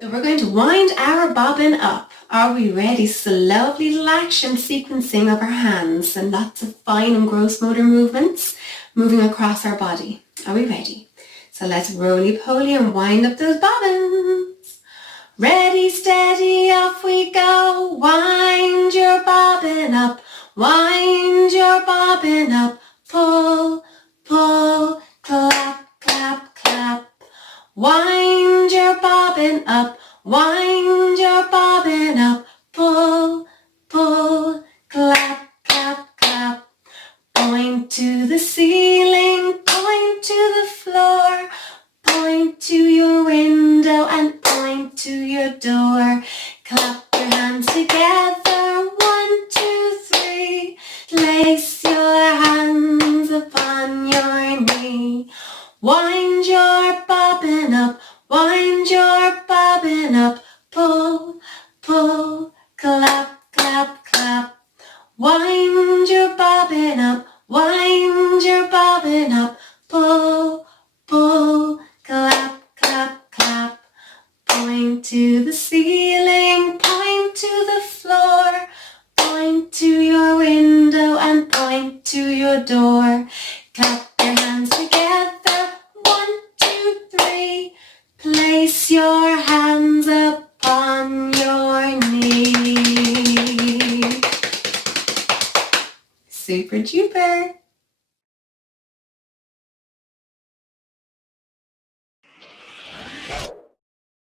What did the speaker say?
So we're going to wind our bobbin up. Are we ready? So lovely little action sequencing of our hands and lots of fine and gross motor movements moving across our body. Are we ready? So let's roly-poly and wind up those bobbins. Ready, steady, off we go. Wind your bobbin up. Wind your bobbin up. Pull, pull, clap, clap, clap. Wind your bobbin up, wind your bobbin up, pull, pull, clap, clap, clap. Point to the ceiling, point to the floor, point to your window and point to your door. Clap your hands together, 1, 2, 3. Place your hands upon your knee. Wind your bobbin up, wind your bobbin up, pull, pull, clap, clap, clap. Wind your bobbin up, wind your bobbin up, pull, pull, clap, clap, clap. Point to the ceiling, point to the floor, point to your window and point to your door. Clap your hands together, 1, 2, 3. Place your hands upon your knee. Super duper.